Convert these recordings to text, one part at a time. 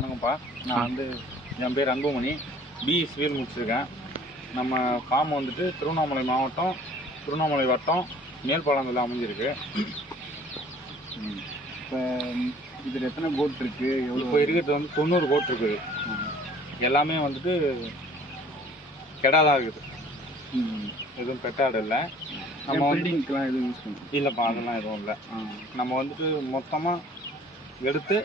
வணக்கம்ப்பா. நான் வந்து என் பேர் அன்புமணி, பிஇ சிவில் முடிச்சிருக்கேன். நம்ம ஃபார்ம் வந்துட்டு திருவண்ணாமலை மாவட்டம், திருவண்ணாமலை வட்டம், மேல்பாலத்தில் அமைஞ்சிருக்கு. இப்போ இதில் எத்தனை கோட் இருக்குது? இப்போ இருக்கிறது வந்து 90 கோட் இருக்குது. எல்லாமே வந்துட்டு கெடாதான் இருக்குது, எதுவும் பெட்டாடு இல்லை. நம்ம ப்ரீடிங்க்கெலாம் எதுவும் யூஸ் பண்ணுறோம் இல்லைப்பா, அதெல்லாம் எதுவும் இல்லை. நம்ம வந்துட்டு மொத்தமாக எடுத்து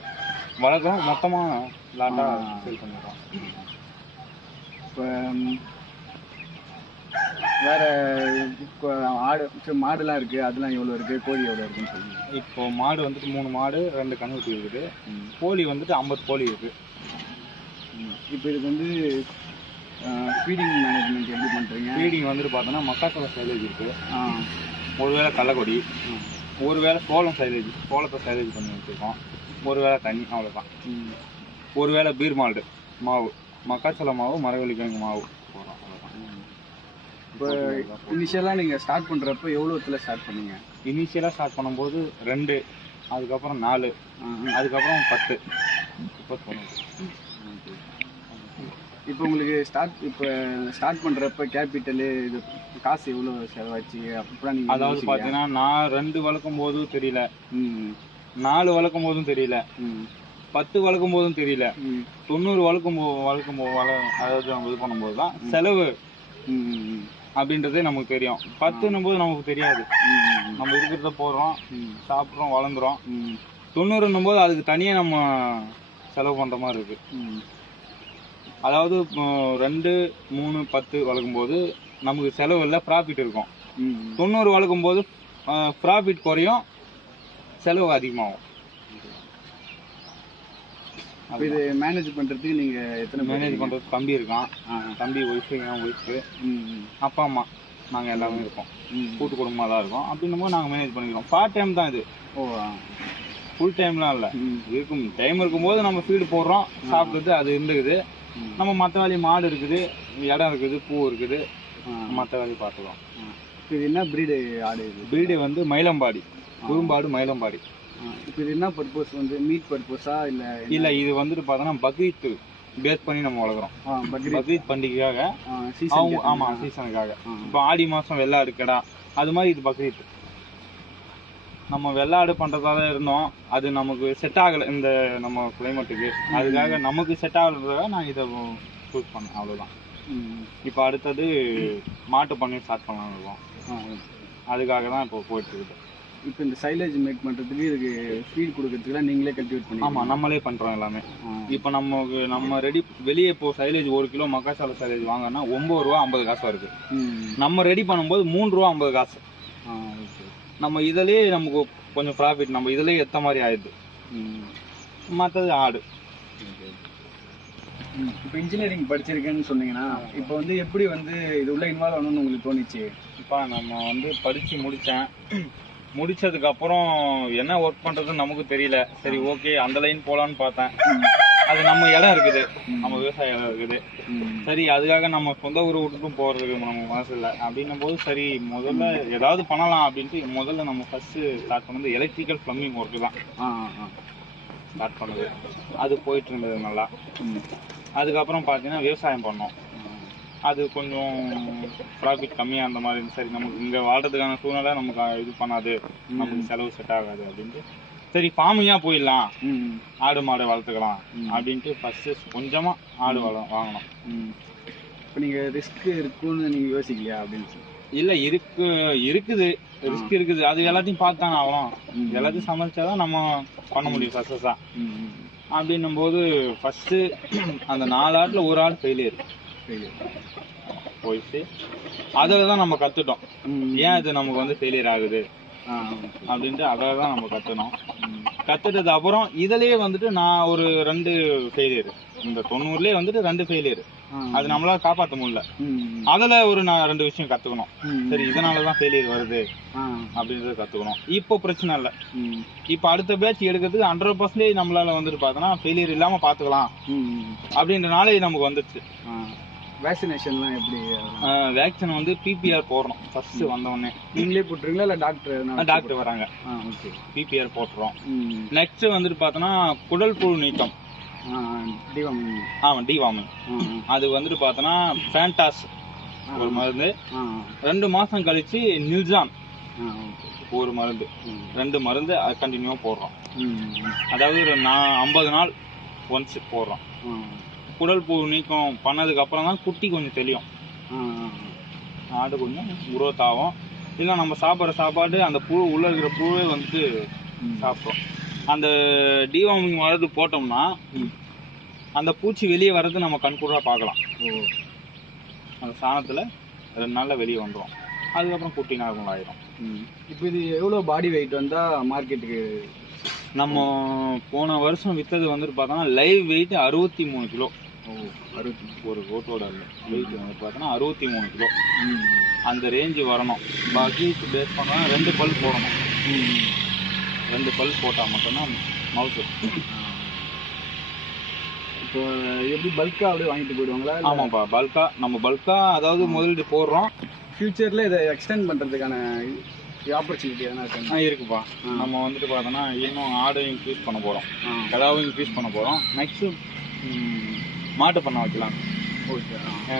வளர்க்குறோம், மொத்தமாக லாட்டாக சேல் பண்ணிடுறோம். இப்போ வேறு இப்போ மாடுலாம் இருக்குது, அதெல்லாம் எவ்வளோ இருக்குது? கோழி எவ்வளோ இருக்குன்னு சொல்லுங்கள். இப்போ மாடு வந்துட்டு 3 மாடு 2 கன்னுக்குட்டி இருக்குது. கோழி வந்துட்டு 50 கோழி இருக்குது. இப்போ இதுக்கு வந்து ஃபீடிங் மேனேஜ்மெண்ட் எப்படி பண்ணுறீங்க? ஃபீடிங் வந்துட்டு பார்த்தோன்னா மக்காச்சோள சைலேஜ் இருக்குது, ஒருவேளை கடலக்கொடி, ஒருவேளை சோளம் சைலேஜ், சோளத்தை சைலேஜ் பண்ணி வச்சுருக்கோம், ஒருவேளை தண்ணி, அவ்வளோதான். ஒருவேளை பீர் மால்டு மாவு, மக்காச்சோள மாவு, மரவள்ளிக்கிழங்கு மாவு போகிறோம், அவ்வளோதான். இப்போ இனிஷியலாக நீங்கள் ஸ்டார்ட் பண்ணுறப்போ எவ்வளோத்தில் ஸ்டார்ட் பண்ணீங்க? இனிஷியலாக ஸ்டார்ட் பண்ணும்போது 2, அதுக்கப்புறம் 4, அதுக்கப்புறம் 10, இப்போ 90. இப்போ உங்களுக்கு ஸ்டார்ட் பண்ணுறப்ப கேபிட்டலு இது காசு எவ்வளோ செலவாச்சு அப்படிலாம் நீங்கள்? அதாவது பார்த்தீங்கன்னா நான் 2 வளர்க்கும் போதும் தெரியல, 4 வளர்க்கும் போதும் தெரியல, 10 வளர்க்கும் போதும் தெரியல, 90 அதாவது நம்ம இது பண்ணும்போது தான் செலவு அப்படின்றதே நமக்கு தெரியும். 10ன்னும் போது நமக்கு தெரியாது, நம்ம இருக்கிறத போடுறோம், சாப்பிட்றோம், வளர்ந்துறோம். 90ன்னும் போது அதுக்கு தனியாக நம்ம செலவு பண்ணுற மாதிரி இருக்குது. அதாவது 2, 3, 10 வளர்க்கும்போது நமக்கு செலவு இல்லை, ப்ராஃபிட் இருக்கும். 90 வளர்க்கும்போது ப்ராஃபிட் குறையும், செலவு அதிகமாகும். இது மேனேஜ் பண்ணுறதுக்கு நீங்கள் எத்தனை மேனேஜ் பண்ணுறது? தம்பி இருக்கான், தம்பி ஒய்ஃபு, என் ஒய்ஃபு, அப்பா அம்மா, நாங்கள் எல்லாமே இருக்கோம், கூட்டு குடும்பமாக தான் இருக்கோம். அப்படின்னும் போது நாங்கள் மேனேஜ் பண்ணிக்கிறோம். பார்ட் டைம் தான் இது, ஃபுல் டைம்லாம் இல்லை. இருக்கும் டைம் இருக்கும்போது நம்ம ஃபீடு போடுறோம், சாப்பிடுறது அது இருந்துக்குது. நம்ம மற்ற வேலையை மாடு இருக்குது, இடம் இருக்குது, பூ இருக்குது, மற்ற வேலையை பார்த்துக்கலாம். இது என்ன ப்ரீடு ஆடு? ப்ரீடு வந்து மயிலம்பாடி, குறும்பாடு மயிலம்பாடி. இப்போ இது என்ன பர்பஸ் வந்து மீட் பர்பஸா இல்லை? இது வந்துட்டு பார்த்தோன்னா பக்ரீத் பேஸ் பண்ணி நம்ம வளர்க்குறோம். பக்ரீத் பண்டிகைக்காக, ஆமாம் சீசனுக்காக. இப்போ ஆடி மாதம் வெள்ளாடு கிடா, அது மாதிரி இது பக்ரீத். நம்ம வெள்ளாடு பண்ணுறதால இருந்தோம், அது நமக்கு செட் ஆகலை இந்த நம்ம கிளைமேட்டுக்கு. அதுக்காக நமக்கு செட் ஆகலைன்றதாக நான் இதை சூஸ் பண்ணேன், அவ்வளோதான். இப்போ அடுத்தது மாட்டு பண்ணி ஸ்டார்ட் பண்ணலாம்னு இருக்கோம். அதுக்காக தான் இப்போ போயிட்டுருக்குது. இப்போ இந்த சைலேஜ் மேக் பண்ணுறதுக்கு இதுக்கு ஃபீட் கொடுக்கறதுக்குலாம் நீங்களே கல்டிவேட் பண்ணி? ஆமாம், நம்மளே பண்ணுறோம் எல்லாமே. இப்போ நம்ம ரெடி வெளியே இப்போ சைலேஜ் 1 கிலோ மக்காச்சோள சைலேஜ் வாங்கினா 9 ரூபா 50 காசு வருது. நம்ம ரெடி பண்ணும்போது 3 ரூபா 50 காசு. நம்ம இதிலே நமக்கு கொஞ்சம் ப்ராஃபிட், நம்ம இதிலே ஏற்ற மாதிரி ஆயிடுது. மற்றது ஆடு. இப்போ இன்ஜினியரிங் படிச்சிருக்கேன்னு சொன்னீங்கன்னா, இப்போ வந்து எப்படி வந்து இது உள்ள இன்வால்வ் ஆகணும்னு உங்களுக்கு தோணுச்சு? இப்போ நம்ம வந்து படித்து முடித்ததுக்கப்புறம் என்ன ஒர்க் பண்ணுறதுன்னு நமக்கு தெரியல. சரி, ஓகே, அந்த லைன் போகலான்னு பார்த்தேன். அது நம்ம இடம் இருக்குது, நம்ம விவசாய இடம் இருக்குது. சரி, அதுக்காக நம்ம சொந்த ஊரை விட்டுட்டும் போகிறதுக்கு நம்ம மனசு இல்லை. அப்படின்னும் போது சரி, முதல்ல ஏதாவது பண்ணலாம் அப்படின்ட்டு முதல்ல நம்ம ஃபஸ்ட்டு ஸ்டார்ட் பண்ணது எலக்ட்ரிக்கல் ப்ளம்பிங் ஒர்க்கு தான் ஸ்டார்ட் பண்ணது. அது போயிட்டு இருந்தது நல்லா. அதுக்கப்புறம் பார்த்தீங்கன்னா விவசாயம் பண்ணோம். அது கொஞ்சம் ப்ராஃபிட் கம்மியாக அந்த மாதிரி. சரி, நமக்கு இங்கே வாழ்றதுக்கான சூழ்நிலை நமக்கு இது பண்ணாது, நமக்கு செலவு செட் ஆகாது அப்படின்ட்டு சரி ஃபார்மிங்காக போயிடலாம், ஆடு மாடு வளர்த்துக்கலாம் அப்படின்ட்டு ஃபஸ்ட்டு கொஞ்சமாக ஆடு வாங்கினோம். இப்போ நீங்கள் ரிஸ்க் இருக்குன்னு நீங்கள் யோசிக்கலையா அப்படின்னு சொல்லி? இல்லை, இருக்குது ரிஸ்க் இருக்குது. அது எல்லாத்தையும் பார்த்தாங்க ஆகலாம், எல்லாத்தையும் சமாளிச்சாதான் நம்ம பண்ண முடியும் சக்ஸஸாக. அப்படின்னும் போது ஃபஸ்ட்டு அந்த 4 ஆட்டில் 1 ஆடு ஃபெயிலியர் போயிடுச்சு. அதில் தான் நம்ம கற்றுட்டோம் ஏன் இது நமக்கு வந்து ஃபெயிலியர் ஆகுது அப்படின்ட்டு. அதில் தான் நம்ம கற்றுனோம். கற்றுட்டது அப்புறம் இதிலேயே வந்துட்டு நான் ஒரு 2 ஃபெயிலியர், இந்த 90லேயே வந்துட்டு 2 ஃபெயிலியர். அது நம்மளால காப்பாற்ற முடியல. அதில் நான் 2 விஷயம் கற்றுக்கணும். சரி, இதனால தான் ஃபெயிலியர் வருது அப்படின்றத கற்றுக்கணும். இப்போ பிரச்சனை இல்லை. இப்போ அடுத்த பேட்ச் எடுக்கிறதுக்கு 100% நம்மளால வந்துட்டு பார்த்தோன்னா ஃபெயிலியர் இல்லாமல் பார்த்துக்கலாம் அப்படின்ற நாலேஜ் நமக்கு வந்துடுச்சு. வேக்சினேஷன்லாம் எப்படி? வேக்சின் வந்து பிபிஆர் போடுறோம் ஃபர்ஸ்ட் வந்தோடனே. நீங்களே போட்டுருங்களா இல்லை டாக்டர் வராங்க? ஓகே, பிபிஆர் போட்டுறோம். நெக்ஸ்ட் வந்துட்டு பார்த்தோன்னா குடல் புழு நீக்கம் டிவார்மிங். ஆமாம் டிவார்மிங். அது வந்துட்டு பார்த்தோன்னா ஃபேண்டாஸ் ஒரு மருந்து, 2 மாதம் கழிச்சு நில்ஜான் ஒரு மருந்து, 2 மருந்து கண்டினியூவாக போடுறோம். அதாவது 50 நாள் ஒன்ஸ் போடுறோம். குடல் புழு நீக்கம் பண்ணதுக்கு அப்புறம் தான் குட்டி கொஞ்சம் தெளியும், ஆடு கொஞ்சம் குரோத் ஆகும். இல்லை நம்ம சாப்பிட்ற சாப்பாடு அந்த புழு உள்ளே இருக்கிற புழுவே வந்துட்டு சாப்பிடும். அந்த டிவார்மிங் மருந்து போட்டோம்னா அந்த பூச்சி வெளியே வர்றது நம்ம கண்கூடாக பார்க்கலாம். அந்த சாணத்தில் 2 நாளில் வெளியே வந்துடும். அதுக்கப்புறம் குட்டி நார்மல் ஆயிடும். இப்போ இது எவ்வளோ பாடி வெயிட் வந்தால் மார்க்கெட்டுக்கு? நம்ம போன வருஷம் விற்றது வந்துட்டு பார்த்தோன்னா லைவ் வெயிட் 63 கிலோ. 63 ஒரு கோட்டோட வெயிட் வந்து பார்த்தோன்னா 63 கிலோ. அந்த ரேஞ்சு வரணும். பக்கீட் பேஸ் பண்ணால் 2 பல் போடணும். 2 பல் போட்டால் மட்டும்தான் மவுசு. இப்போ எப்படி பல்காக அப்படியே வாங்கிட்டு போயிடுவாங்களா? ஆமாப்பா, பல்கா அதாவது முதலீடு போடுறோம். ஃபியூச்சரில் இதை எக்ஸ்டெண்ட் பண்ணுறதுக்கான ஆப்பர்ச்சுனிட்டி எதனா இருக்கா? இருக்குப்பா. நம்ம வந்துட்டு பார்த்தோன்னா இன்னும் ஆடை இன்க்ரீஸ் பண்ண போகிறோம், கடாவும் இன்க்ரீஸ் பண்ண போகிறோம். நெக்ஸ்ட்டு மாட்டு பண்ண வைக்கலாம். ஓகே.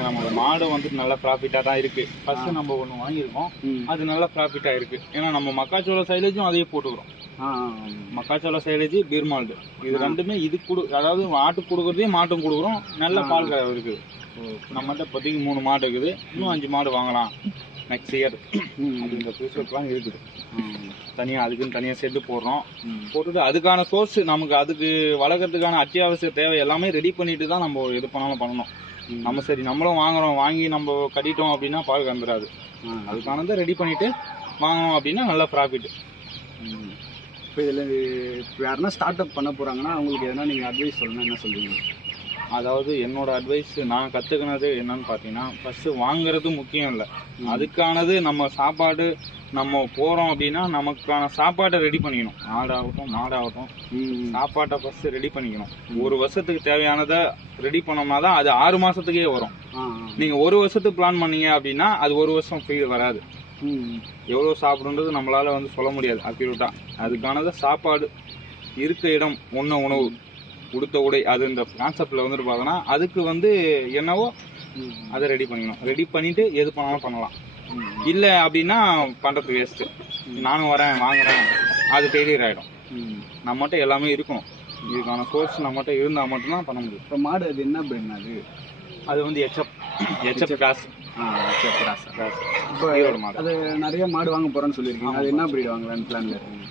நம்ம மாடு வந்துட்டு நல்ல ப்ராஃபிட்டாக தான் இருக்குது. ஃபஸ்ட்டு நம்ம ஒன்று வாங்கியிருக்கோம், அது நல்ல ப்ராஃபிட்டாக இருக்குது. ஏன்னா நம்ம மக்காச்சோள சைலேஜும் அதையே போட்டுக்கிறோம். மக்காச்சோள சைலேஜ், பீர்மால்டு, இது ரெண்டுமே இது அதாவது ஆட்டுக்கு கொடுக்குறதே மாட்டும் கொடுக்குறோம். நல்ல பால் இருக்குது. நம்மகிட்ட இப்போதைக்கு 3 மாடு இருக்குது. இன்னும் 5 மாடு வாங்கலாம் நெக்ஸ்ட் இயர். அது இந்த ஃபியூச்சர்லாம் இருக்குது. தனியாக அதுக்குன்னு தனியாக செட்டு போடுறோம். போட்டுட்டு அதுக்கான சோர்ஸ் நமக்கு அதுக்கு வளர்க்குறதுக்கான அத்தியாவசிய தேவை எல்லாமே ரெடி பண்ணிட்டு தான் நம்ம எது பண்ணாலும் பண்ணணும். நம்ம சரி நம்மளும் வாங்குறோம், வாங்கி நம்ம கட்டிட்டோம் அப்படின்னா பால் கந்துடாது. அதுக்கானதை ரெடி பண்ணிட்டு வாங்கணும் அப்படின்னா நல்ல ப்ராஃபிட். இப்போ இதில் யாருன்னா ஸ்டார்ட் அப் பண்ண போகிறாங்கன்னா அவங்களுக்கு எதனா நீங்கள் அட்வைஸ் சொல்லணும், என்ன சொல்லுவீங்க? அதாவது என்னோட அட்வைஸ், நான் கற்றுக்கினது என்னன்னு பார்த்தீங்கன்னா, ஃபஸ்ட்டு வாங்குறது முக்கியம் இல்லை. அதுக்கானது நம்ம சாப்பாடு நம்ம போகிறோம் அப்படின்னா நமக்கான சாப்பாட்டை ரெடி பண்ணிக்கணும். ஆடாகட்டும் மாடாகட்டும் சாப்பாட்டை ஃபஸ்ட்டு ரெடி பண்ணிக்கணும். 1 வருஷத்துக்கு தேவையானதை ரெடி பண்ணோம்னா தான் அது 6 மாதத்துக்கே வரும். நீங்கள் 1 வருஷத்துக்கு பிளான் பண்ணீங்க அப்படின்னா அது 1 வருஷம் ஃபீல் வராது. எவ்வளோ சாப்பிடுன்றது நம்மளால வந்து சொல்ல முடியாது அக்யூரேட்டா. அதுக்கானது சாப்பாடு, இருக்க இடம், உணவு, கொடுத்த உடை, அது இந்த கான்செப்ட்ல வந்துட்டு பார்த்தோன்னா அதுக்கு வந்து என்னவோ அதை ரெடி பண்ணிக்கணும். ரெடி பண்ணிட்டு எது பண்ணாலும் பண்ணலாம். இல்லை அப்படின்னா பண்ணுறது வேஸ்ட்டு. நானும் வரேன் வாங்குறேன், அது ஃபெயிலியர் ஆகிடும். நம்மகிட்ட எல்லாமே இருக்கணும். இதுக்கான சோர்ஸ் நம்மகிட்ட இருந்தால் மட்டும்தான் பண்ண முடியும். இப்போ மாடு அது என்ன பிரெட்? அது வந்து ஹெச்எப் கிராஸ். இப்போ அது நிறைய மாடு வாங்க போகிறோன்னு சொல்லியிருக்கீங்க. அது என்ன பிரீட் வாங்கலான்னு பிளான்ல இருக்கீங்க?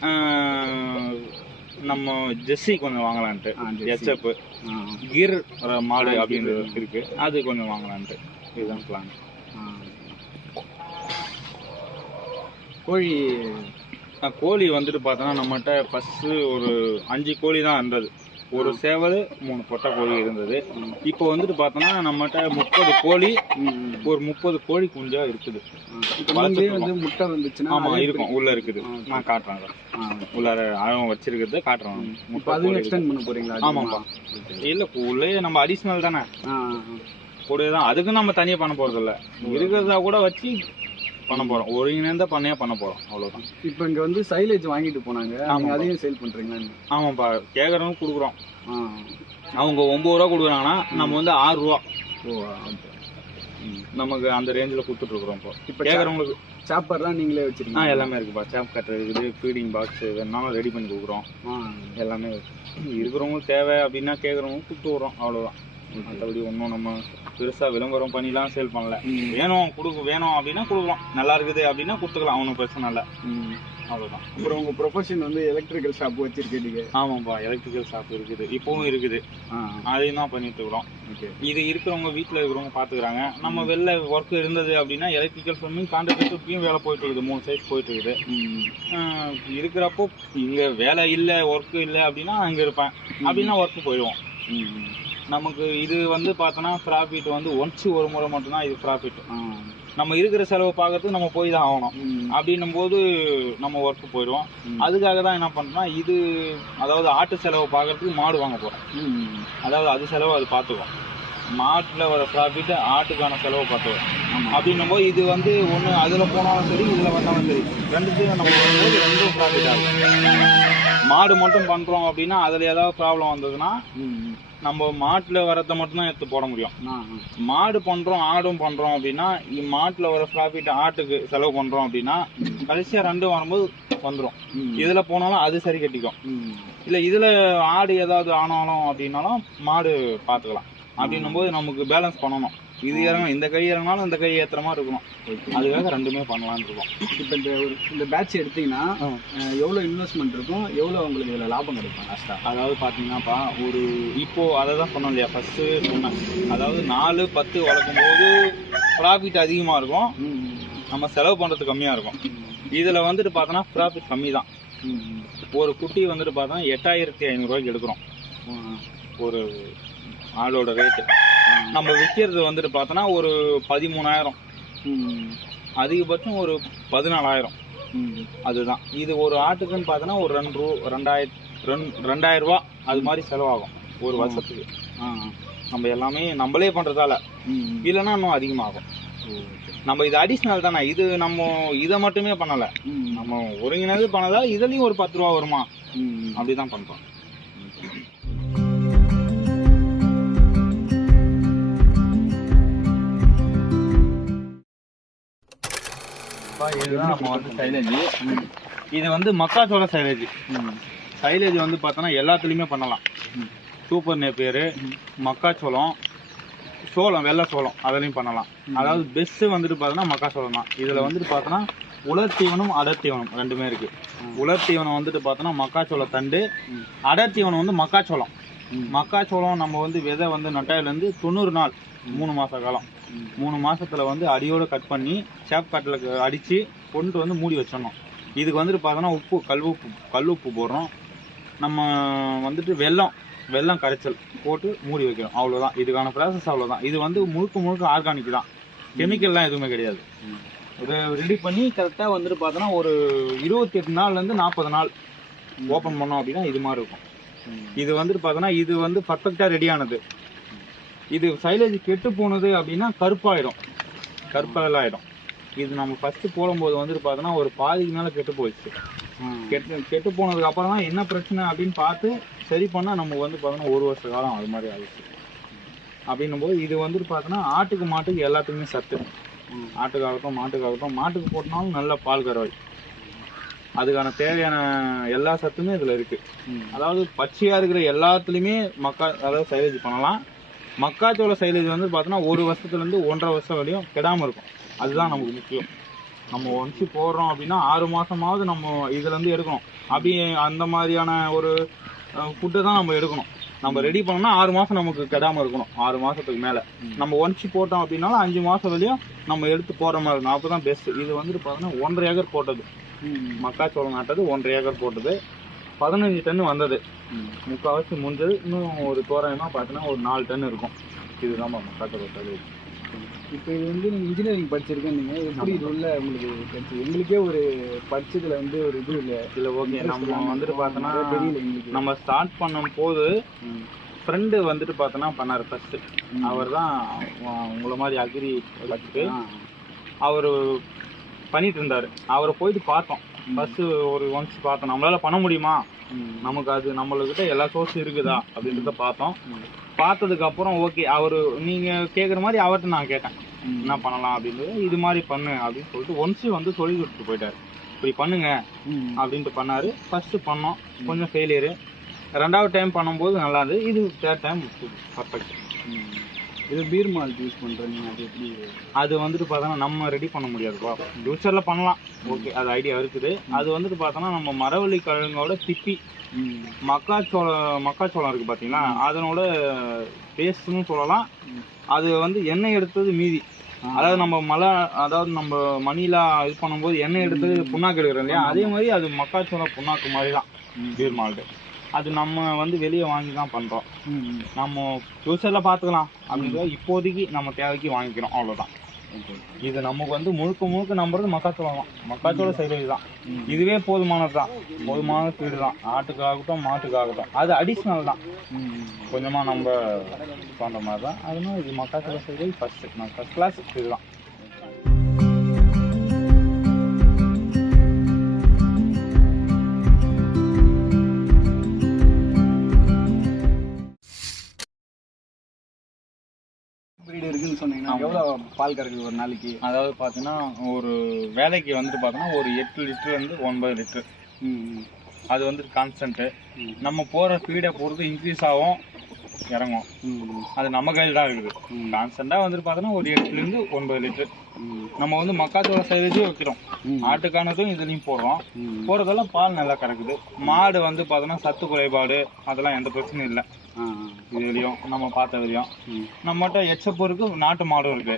நம்ம ஜெர்சி கொஞ்சம் வாங்கலான்ட்டு, ஹெச்எப் கிர் மாடு அப்படின்றது இருக்கு, அது கொஞ்சம் வாங்கலான்ட்டு இதுதான் பிளான். கோழி வந்துட்டு பார்த்தோன்னா நம்மகிட்ட ஃபஸ்ட்டு ஒரு 5 கோழி தான் இருந்தது. ஒரு சேவல் 3 பொட்டை கோழி இருந்தது. இப்போ வந்துட்டு பார்த்தோன்னா நம்மகிட்ட 30 கோழி, ஒரு 30 கோழி குஞ்சா இருக்குது. முட்டை வந்துச்சுன்னா ஆமாம் இருக்கும், உள்ள இருக்குது. நான் காட்டுறேன், உள்ளார ஆழம் வச்சிருக்கிறது காட்டுறேன். அதுவும் எக்ஸ்டெண்ட் பண்ண போறீங்களா? ஆமாப்பா. இல்லை உள்ளே நம்ம அடிஷ்னல் தானே கூட தான், அதுக்கு நம்ம தனியாக பண்ண போகிறது இல்லை. இருக்கிறதா கூட வச்சு பண்ண போகிறோம். ஒருங்கிணைந்த பண்ணையாக பண்ண போகிறோம், அவ்வளோதான். இப்போ இங்கே வந்து சைலேஜ் வாங்கிட்டு போனாங்க, அதையும் சேல் பண்ணுறீங்களா? ஆமாப்பா, கேட்குறவங்க கொடுக்குறோம். அவங்க 9 ரூபா கொடுக்குறாங்கன்னா நம்ம வந்து 6 ரூபா நமக்கு அந்த ரேஞ்சில் கொடுத்துட்ருக்குறோம். இப்போ கேட்குறவங்களுக்கு சாப்பர்லாம் நீங்களே வச்சுருக்கீங்க? எல்லாமே இருக்குப்பா. சாப் கட்டர் இருக்குது, ஃபீடிங் பாக்ஸ் வேணாலும் ரெடி பண்ணி கொடுக்குறோம். எல்லாமே இருக்கிறவங்களுக்கு தேவை அப்படின்னா கேட்குறவங்க கொடுத்து விட்றோம், அவ்வளோதான். மற்றபடி ஒன்றும் நம்ம பெருசாக விளம்பரம் பண்ணிலாம் சேல் பண்ணல. வேணும் அப்படின்னா கொடுக்குறோம், நல்லா இருக்குது அப்படின்னா கொடுத்துக்கலாம், அவனுக்கு பிரச்சனை இல்லை, அவ்வளோதான். அப்புறம் உங்கள் ப்ரொஃபஷன் வந்து எலக்ட்ரிக்கல் ஷாப் வச்சுருக்கீங்க? ஆமாப்பா, எலக்ட்ரிக்கல் ஷாப் இருக்குது, இப்போவும் இருக்குது. அதையும் தான் பண்ணிட்டு இருக்கிறோம். இது இருக்கிறவங்க வீட்டில் இருக்கிறவங்க பார்த்துக்கிறாங்க. நம்ம வெளில ஒர்க் இருந்தது அப்படின்னா எலக்ட்ரிக்கல் ஃபில்மிங் கான்ட்ராக்டர்ஸுக்கும் வேலை போயிட்டு இருக்குது. 3 சைட் போயிட்டு இருக்குது. இருக்கிறப்போ இங்கே வேலை இல்லை, ஒர்க்கு இல்லை அப்படின்னா அங்கே இருப்பேன். அப்படின்னா ஒர்க்கு போயிடுவோம். நமக்கு இது வந்து பார்த்தோன்னா ப்ராஃபிட் வந்து ஒன்ஸ் ஒரு முறை மட்டும்தான் இது ப்ராஃபிட். நம்ம இருக்கிற செலவு பார்க்கறதுக்கு நம்ம போய் தான் ஆகணும். அப்படின்னும் போது நம்ம ஒர்க்கு போயிடுவோம். அதுக்காக தான் என்ன பண்ணுறோம்னா, இது அதாவது ஆட்டு செலவு பார்க்கறதுக்கு மாடு வாங்க போகிறோம். அதாவது அது செலவு அது பார்த்துக்கும். மாட்டுல வர ப்ராஃபிட் ஆட்டுக்கான செலவு பார்த்துவோம். அப்படின்னும் போது இது வந்து ஒன்று அதில் போனாலும் சரி இதில் வந்தாலும் சரி ரெண்டுத்தையும் நம்ம வரும்போது ரெண்டும் ப்ராஃபிட் ஆகும். மாடு மட்டும் பண்ணுறோம் அப்படின்னா அதில் ஏதாவது ப்ராப்ளம் வந்ததுன்னா நம்ம மாட்டில் வரதை மட்டும்தான் எடுத்து போட முடியும். மாடு பண்ணுறோம் ஆடும் பண்ணுறோம் அப்படின்னா மாட்டில் வர ப்ராஃபிட் ஆட்டுக்கு செலவு பண்ணுறோம் அப்படின்னா கடைசியாக ரெண்டும் வரும்போது வந்துடும். இதில் போனாலும் அது சரி கட்டிக்கும். இல்லை இதில் ஆடு ஏதாவது ஆனாலும் அப்படின்னாலும் மாடு பார்த்துக்கலாம். அப்படின்னும் போது நமக்கு பேலன்ஸ் பண்ணணும். இது இறங்கணும், இந்த கை இறங்கினாலும் இந்த கை ஏற்றுற மாதிரி இருக்கணும். அதுக்காக ரெண்டுமே பண்ணலான்னு இருக்கோம். இப்போ இந்த பேட்ச் எடுத்தீங்கன்னா எவ்வளோ இன்வெஸ்ட்மெண்ட் இருக்கும், எவ்வளோ உங்களுக்கு இதில் லாபம் கிடைக்கும் லாஸ்ட்டாக? அதாவது பார்த்தீங்கன்னாப்பா ஒரு இப்போ அதை தான் சொன்னோம் இல்லையா ஃபஸ்ட்டு சொன்னேன். அதாவது 4-10 வளர்க்கும் போது ப்ராஃபிட் அதிகமாக இருக்கும், நம்ம செலவு பண்ணுறது கம்மியாக இருக்கும். இதில் வந்துட்டு பார்த்தோன்னா ப்ராஃபிட் கம்மி தான். ஒரு குட்டி வந்துட்டு பார்த்தோன்னா 8500 ரூபாய்க்கு எடுக்கிறோம். ஒரு ஆளோட ரேட்டு நம்ம விற்கிறது வந்துட்டு பார்த்தோன்னா ஒரு 13000, அதிகபட்சம் ஒரு 14000. அதுதான் இது ஒரு ஆட்டுக்குன்னு பார்த்தோன்னா ஒரு 2000 ரூபா அது மாதிரி செலவாகும் ஒரு வருஷத்துக்கு. நம்ம எல்லாமே நம்மளே பண்ணுறதால இல்லைன்னா இன்னும் அதிகமாகும். நம்ம இது அடிஷ்னல் தானே, இது நம்ம இதை மட்டுமே பண்ணலை, நம்ம ஒருங்கினது பண்ணதால் இதுலேயும் ஒரு 10 ரூபா வருமா அப்படிதான் பண்ணுறோம். இதுதான் நம்ம வந்து சைலேஜ். இது வந்து மக்காச்சோள சைலேஜ். சைலேஜ் வந்து பார்த்தோன்னா எல்லாத்துலேயுமே பண்ணலாம். சூப்பர் நேப்பியர், மக்காச்சோளம், சோளம், வெள்ளை சோளம் அதுலேயும் பண்ணலாம். அதாவது பெஸ்ட்டு வந்துட்டு பார்த்தோன்னா மக்காச்சோளம் தான். இதில் வந்துட்டு பார்த்தோன்னா உலர் தீவனம் அடர் தீவனம் ரெண்டுமே இருக்குது. உலர் தீவனம் வந்துட்டு பார்த்தோன்னா மக்காச்சோள தண்டு, அடர் தீவனம் வந்து மக்காச்சோளம். மக்காச்சோளம் நம்ம வந்து விதை வந்து நட்டாயிலேருந்து 90 நாள் 3 மாத காலம். 3 மாதத்தில் வந்து அடியோடு கட் பண்ணி சேப் கட்டில் அடித்து கொண்டு வந்து மூடி வச்சிடணும். இதுக்கு வந்துட்டு பார்த்தோன்னா உப்பு கல் உப்பு போடுறோம். நம்ம வந்துட்டு வெல்லம் கரைச்சல் போட்டு மூடி வைக்கிறோம். அவ்வளோதான் இதுக்கான ப்ராசஸ். அவ்வளோதான். இது வந்து முழுக்க ஆர்கானிக் தான், கெமிக்கல்லாம் எதுவுமே கிடையாது. இதை ரெடி பண்ணி கரெக்டாக வந்துட்டு பார்த்தோன்னா ஒரு 28 நாள்லேருந்து 40 நாள் ஓப்பன் பண்ணோம் அப்படின்னா இது மாதிரி இருக்கும். இது வந்துட்டு பார்த்தோன்னா இது வந்து பர்ஃபெக்டாக ரெடியானது. இது சைலேஜ் கெட்டு போனது அப்படின்னா கருப்பாயிடும். இது நம்ம ஃபஸ்ட்டு போடும்போது வந்துட்டு பார்த்தோன்னா ஒரு பாதிக்கு மேலே கெட்டு போயிடுச்சு. கெட்டு போனதுக்கு அப்புறம் தான் என்ன பிரச்சனை அப்படின்னு பார்த்து சரி பண்ணால் நம்ம வந்து பார்த்தோன்னா 1 வருஷ காலம் அது மாதிரி ஆகிடுச்சு. அப்படின்னும் போது இது வந்துட்டு பார்த்தோன்னா ஆட்டுக்கு மாட்டுக்கு எல்லாத்துக்குமே சத்து. ஆட்டுக்காகட்டும் மாட்டுக்கு போட்டனாலும் நல்ல பால் கறவை, அதுக்கான தேவையான எல்லா சத்துமே இதில் இருக்குது. அதாவது பச்சையாக இருக்கிற எல்லாத்துலேயுமே அதாவது சைலேஜ் பண்ணலாம். மக்காச்சோள சைலேஜ் வந்து பார்த்தோன்னா 1 வருஷத்துலேருந்து 1.5 வருஷம் வரையும் கெடாமல் இருக்கும். அதுதான் நமக்கு முக்கியம். நம்ம ஒன்ஸு போடுறோம் அப்படின்னா 6 மாதமாவது நம்ம இதுலேருந்து எடுக்கணும். அப்படி அந்த மாதிரியான ஒரு ஃபுட்டை தான் நம்ம எடுக்கணும். நம்ம ரெடி பண்ணோம்னா 6 மாதம் நமக்கு கெடாமல் இருக்கணும். 6 மாதத்துக்கு மேலே நம்ம ஒன்ஸு போட்டோம் அப்படின்னாலும் 5 மாதம் வரையும் நம்ம எடுத்து போகிற மாதிரி இருக்கணும். அப்போ தான் பெஸ்ட்டு. இது வந்துட்டு பார்த்தோன்னா 1.5 ஏக்கர் போட்டது, மக்காச்சோளம் நாட்டது 1.5 ஏக்கர் போட்டது, 15 டன் வந்தது. முக்கால்வாசி முடிஞ்சது. இன்னும் ஒரு தோராயமாக பார்த்தீங்கன்னா ஒரு 4 டன் இருக்கும். இதுதான் மக்காச்சோளம். இப்போ இது வந்து நீங்கள் இன்ஜினியரிங் படிச்சிருக்கேன், நீங்கள் எப்படி இது உள்ள உங்களுக்கு கிடைச்சி? எங்களுக்கே ஒரு படிச்சதுல வந்து ஒரு இது இல்லை. ஓகே, நம்ம வந்துட்டு பார்த்தோன்னா தெரியல எங்களுக்கு. நம்ம ஸ்டார்ட் பண்ணும் போது ஃப்ரெண்டு வந்துட்டு பார்த்தோன்னா பண்ணார் ஃபஸ்ட்டு. அவர் தான் உங்களை மாதிரி அக்ரி வச்சுட்டு அவர் பண்ணிட்டு இருந்தார். அவரை போயிட்டு பார்த்தோம். ஃபஸ்ட்டு ஒரு ஒன்ஸ் பார்த்தோம் நம்மளால் பண்ண முடியுமா, நமக்கு அது நம்மளுக்கிட்ட எல்லா சோர்ஸும் இருக்குதா அப்படின்றத பார்த்தோம். பார்த்ததுக்கப்புறம் ஓகே, அவர் நீங்கள் கேட்குற மாதிரி அவர்கிட்ட நான் கேட்டேன் என்ன பண்ணலாம் அப்படின்றது. இது மாதிரி பண்ணு அப்படின்னு சொல்லிட்டு ஒன்ஸு வந்து சொல்லி கொடுத்துட்டு போயிட்டார். இப்படி பண்ணுங்க அப்படின்ட்டு பண்ணார். ஃபஸ்ட்டு பண்ணோம், கொஞ்சம் ஃபெயிலியரு. 2வது டைம் பண்ணும்போது நல்லா இருந்தது. இது 3rd டைம் பர்ஃபெக்ட். இது பீர் மால்ட் யூஸ் பண்ணுறீங்க, அது எப்படி? அது வந்துட்டு பார்த்தோன்னா நம்ம ரெடி பண்ண முடியாதுப்பா. ஃபியூச்சரில் பண்ணலாம், ஓகே, அது ஐடியா இருக்குது. அது வந்துட்டு பார்த்தோன்னா நம்ம மரவள்ளி கிழங்கோட திப்பி மக்காச்சோளம் இருக்குது பார்த்தீங்களா, அதனோட பேஸ்ட்னு சொல்லலாம். அது வந்து எண்ணெய் எடுத்தது மீதி. அதாவது நம்ம மணிலா இது பண்ணும்போது எண்ணெய் எடுத்தது புண்ணாக்கு எடுக்கிறோம் இல்லையா, அதே மாதிரி அது மக்காச்சோளம் புண்ணாக்கு மாதிரி தான் பீர் மால்ட்டு. அது நம்ம வந்து வெளியே வாங்கி தான் பண்ணுறோம். நம்ம ஃபியூச்சரில் பார்த்துக்கலாம் அப்படின்றத இப்போதைக்கு நம்ம தேவைக்கு வாங்கிக்கிறோம், அவ்வளோதான். இது நமக்கு வந்து முழுக்க முழுக்க நம்புறது மக்காச்சோளம் தான். மக்காச்சோள சைலேஜ் தான். இதுவே போதுமானது தான். போதுமான ஃபீடு தான். ஆட்டுக்காகட்டும் மாட்டுக்காகட்டும். அது அடிஷ்னல் தான். கொஞ்சமாக நம்ம பண்ணுற மாதிரி தான். அதனால இது மக்காச்சோள சைலேஜ் ஃபர்ஸ்ட் கிளாஸ் இதுதான். பிரீடு இருக்குன்னு சொன்னீங்கன்னா எவ்வளோ பால் கறக்குது ஒரு நாளைக்கு? அதாவது பார்த்தீங்கன்னா ஒரு வேலைக்கு வந்துட்டு பார்த்தோன்னா ஒரு 8 லிட்டர்லேருந்து 9 லிட்டர். அது வந்து கான்ஸ்டன்ட்டு. நம்ம போகிற ஸ்பீடை பொறுத்து இன்க்ரீஸ் ஆகும் இறங்கும். அது நம்ம கையில் தான் இருக்குது. கான்ஸ்டண்ட்டாக வந்துட்டு பார்த்தோன்னா ஒரு 8லேருந்து 9 லிட்டர். நம்ம வந்து மக்காச்சோள சைலேஜும் வைக்கிறோம். ஆட்டுக்கானதும் இதுலேயும் போடுறோம். போகிறதெல்லாம் பால் நல்லா கறக்குது. மாடு வந்து பார்த்தோன்னா சத்து குறைபாடு அதெல்லாம் எந்த பிரச்சனையும் இல்லை. இதுலேயும் நம்ம பார்த்த வரையும் நம்மகிட்ட எச்சப்பு இருக்கு, நாட்டு மாடும் இருக்கு.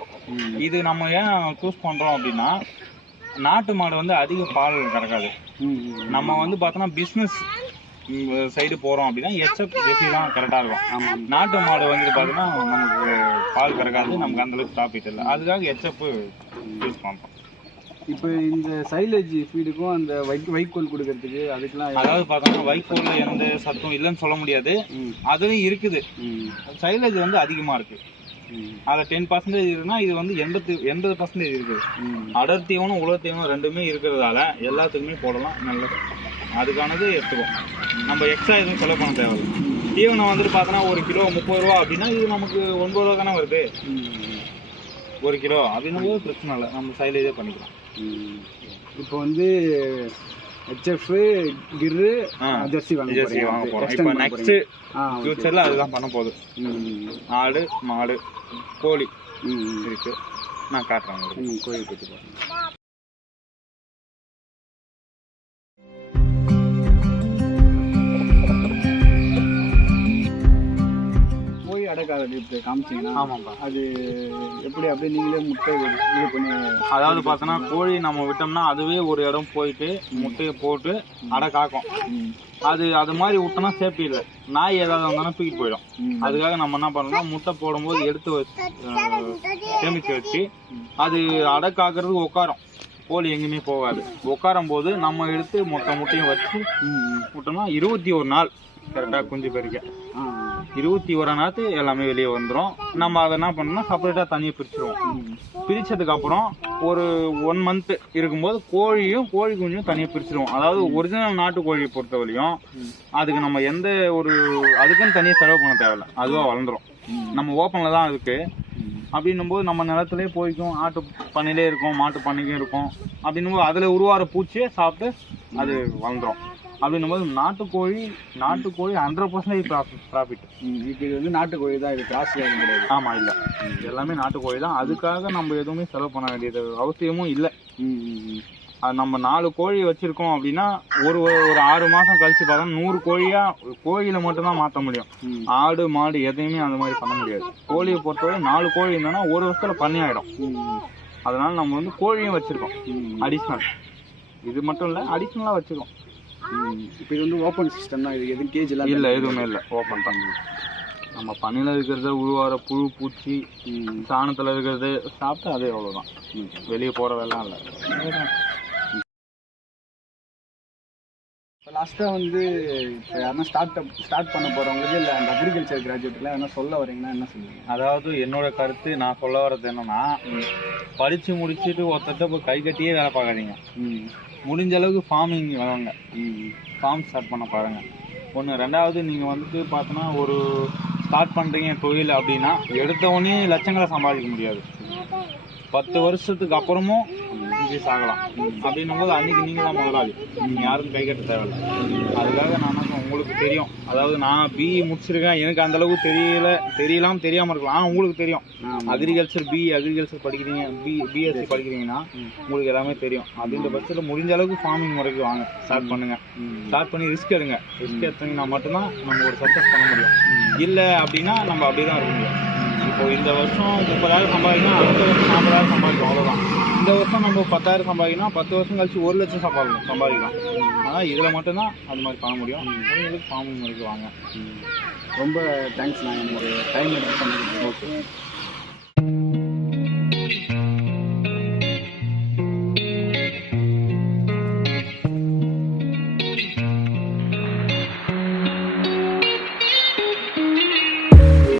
இது நம்ம ஏன் சூஸ் பண்ணுறோம் அப்படின்னா நாட்டு மாடு வந்து அதிக பால் கறக்காது. நம்ம வந்து பார்த்தோன்னா பிஸ்னஸ் சைடு போகிறோம் அப்படின்னா எச்எப் ஜெர்சி தான் கரெக்டாக இருக்கும். நாட்டு மாடு வந்து பார்த்தீங்கன்னா நமக்கு பால் கறக்காது, நமக்கு அந்தளவுக்கு ப்ராஃபிட் இல்லை. அதுக்காக எச்எப்பு யூஸ் பண்ணுறோம். இப்போ இந்த சைலேஜ் ஃபீடுக்கும் அந்த வைக்கோல் கொடுக்கறதுக்கு அதுக்கெல்லாம் அதாவது பார்த்தோம்னா வைக்கோலில் எந்த சத்தும் இல்லைன்னு சொல்ல முடியாது. அதுவும் இருக்குது. சைலேஜ் வந்து அதிகமாக இருக்குது. அதில் 10% இருக்குன்னா இது வந்து 80% இருக்குது. அடர் தீவனம் உலர் தீவனம் ரெண்டுமே இருக்கிறதால எல்லாத்துக்குமே போடலாம். நல்லது. அதுக்கானது எடுத்துக்கும். நம்ம எக்ஸ்ட்ரா எதுவும் செலவு பண்ண தேவையில்லை. தீவனம் வந்துட்டு பார்த்தோன்னா ஒரு கிலோ 30 ரூபா அப்படின்னா இது நமக்கு 9 ரூபா தானே வருது ஒரு கிலோ. அப்படின்னும் போது பிரச்சனை இல்லை, நம்ம சைலேஜே பண்ணிக்கலாம். இப்போ வந்து ஹெச்எஃப் கிரு ஜெர்சி வாங்க போகிறோம். இப்போ நெக்ஸ்ட் ஃபியூச்சரில் அதுதான் பண்ண போகுது. ஆடு மாடு கோழி இருக்கு. நான் காட்டுறேன் கோழி பற்றி பாருங்க. அடக்காரது காமிச்சிங்கன்னா ஆமாப்பா. அது எப்படி அப்படியே நீங்களே முட்டை இது பண்ணி அதாவது பார்த்தோன்னா கோழி நம்ம விட்டோம்னா அதுவே ஒரு இடம் போயிட்டு முட்டையை போட்டு அடை காக்கும். அது மாதிரி விட்டோம்னா சேஃப்டி இல்லை. நாய் ஏதாவது வந்தாலும் தூக்கிட்டு போயிடும். அதுக்காக நம்ம என்ன பண்ணோம்னா முட்டை போடும்போது எடுத்து சேமித்து வச்சு அது அடை காக்கிறதுக்கு உட்காரும். கோழி எங்கேயுமே போகாது. உட்காரும் போது நம்ம எடுத்து முட்டையும் வச்சு விட்டோம்னா 21 நாள் கரெக்டாக குஞ்சு பறிக்க 21 நாத்து எல்லாமே வெளியே வந்துடும். நம்ம அதை என்ன பண்ணோம்னா செப்பரேட்டாக தனியாக பிரிச்சுருவோம். பிரித்ததுக்கு அப்புறம் ஒரு 1 மந்த் இருக்கும்போது கோழி குஞ்சும் தனியாக பிரிச்சுருவோம். அதாவது ஒரிஜினல் நாட்டு கோழியை பொறுத்தவரையும் அதுக்கு நம்ம எந்த ஒரு அதுக்குன்னு தனியாக செலவு பண்ண தேவையில்லை. அதுவாக வளர்ந்துடும். நம்ம ஓப்பனில் தான் இருக்குது. அப்படின்னும் போது நம்ம நிலத்துலேயே போய்க்கும். ஆட்டு பண்ணையிலே இருக்கும், மாட்டு பண்ணைக்கும் இருக்கும். அப்படின்னும் போது அதில் உருவாகிற பூச்சியே சாப்பிட்டு அது வளர்ந்துடும். அப்படின்னும் போது நாட்டுக்கோழி 100% ப்ராஃபிட். இப்போ இது வந்து நாட்டுக்கோழி தான். இது கிராஸ் கிடையாது. ஆமாம், இல்லை, எல்லாமே நாட்டுக்கோழி தான். அதுக்காக நம்ம எதுவுமே செலவு பண்ண வேண்டியது அவசியமும் இல்லை. அது நம்ம 4 கோழி வச்சுருக்கோம் அப்படின்னா ஒரு 6 மாதம் கழிச்சு பார்த்தா 100 கோழியில் மட்டும்தான் மாற்ற முடியும். ஆடு மாடு எதையுமே அந்த மாதிரி பண்ண முடியாது. கோழியை பொறுத்தவரை 4 கோழி இருந்தோன்னா ஒரு வருஷத்தில் பண்ணி ஆகிடும். அதனால நம்ம வந்து கோழியும் வச்சுருக்கோம் அடிஷ்னல். இது மட்டும் இல்லை, அடிஷ்னலாக வச்சுருக்கோம். இப்போ இது வந்து ஓப்பன் சிஸ்டம் தான். இது எதுவும் கேஜ் எல்லாம் இல்லை, எதுவுமே இல்லை. ஓப்பன் தான். நம்ம பண்ணையில் இருக்கிறத உருவாகிற புழு பூச்சி சாணத்தில் இருக்கிறது சாப்பிட்டு அதே அவ்வளோதான். வெளியே போகிற வேலாம் இல்லை. இப்போ லாஸ்ட்டாக வந்து இப்போ யாருன்னா ஸ்டார்ட் பண்ண போகிறவங்களுக்கு இல்லை அந்த அக்ரிகல்ச்சர் கிராஜுவேட்லாம் என்ன சொல்ல வரீங்கன்னா என்ன சொல்லுவீங்க? அதாவது என்னோட கருத்து நான் சொல்ல வர்றது என்னன்னா, படித்து முடிச்சுட்டு ஒருத்தட்ட போய் கை கட்டியே வேலை பார்க்காதீங்க. முடிஞ்ச அளவுக்கு ஃபார்மிங் வாங்க. ஃபார்ம் ஸ்டார்ட் பண்ண பாருங்க. ஒன்று. ரெண்டாவது, நீங்கள் வந்துட்டு பார்த்தோன்னா ஒரு ஸ்டார்ட் பண்ணுறீங்க தொழில் அப்படின்னா எடுத்த உடனே லட்சங்களை சம்பாதிக்க முடியாது. 10 வருஷத்துக்கு அப்புறமும் இன்க்ரீஸ் ஆகலாம். அப்படின்னும் போது அன்றைக்கி நீங்கள் தான் முதலாளி. நீங்கள் யாரும் கை கட்ட தேவையில்லை. அதுக்காக நான் உங்களுக்கு தெரியும். அதாவது நான் பிஇ முடிச்சிருக்கேன். எனக்கு அந்தளவுக்கு தெரியலாம் தெரியாமல் இருக்கலாம். ஆனால் உங்களுக்கு தெரியும். அக்ரிகல்ச்சர் படிக்கிறீங்க, பிஎஸ்சி படிக்கிறீங்கன்னா உங்களுக்கு எல்லாமே தெரியும். அப்படின்ற பட்சத்தில் முடிஞ்ச அளவுக்கு ஃபார்மிங் முறைக்கு வாங்க. ஸ்டார்ட் பண்ணுங்கள். ஸ்டார்ட் பண்ணி ரிஸ்க் எடுங்க. ரிஸ்க் எடுத்தீங்கன்னா மட்டும்தான் நம்ம ஒரு சக்ஸஸ் பண்ண முடியும். இல்லை அப்படின்னா நம்ம அப்படியே தான் இருக்க முடியும். இப்போ இந்த வருஷம் 30,000 சம்பாதிக்கணும், அடுத்த வருஷம் 40,000 சம்பாதிக்கும், அவ்வளோதான். இந்த வருஷம் நம்ம 10,000 சம்பாதிக்கணும், 10 வருஷம் கழிச்சு 1 லட்சம் சம்பாதிக்கலாம். ஆனால் இதில் மட்டும்தான் அது மாதிரி பண்ண முடியும். உங்களுக்கு ஃபார்மிங் முறைக்கு வாங்க. ரொம்ப தேங்க்ஸ். நான் என்னோட டைம் எடுத்து பண்ணதுக்கு. ஓகே.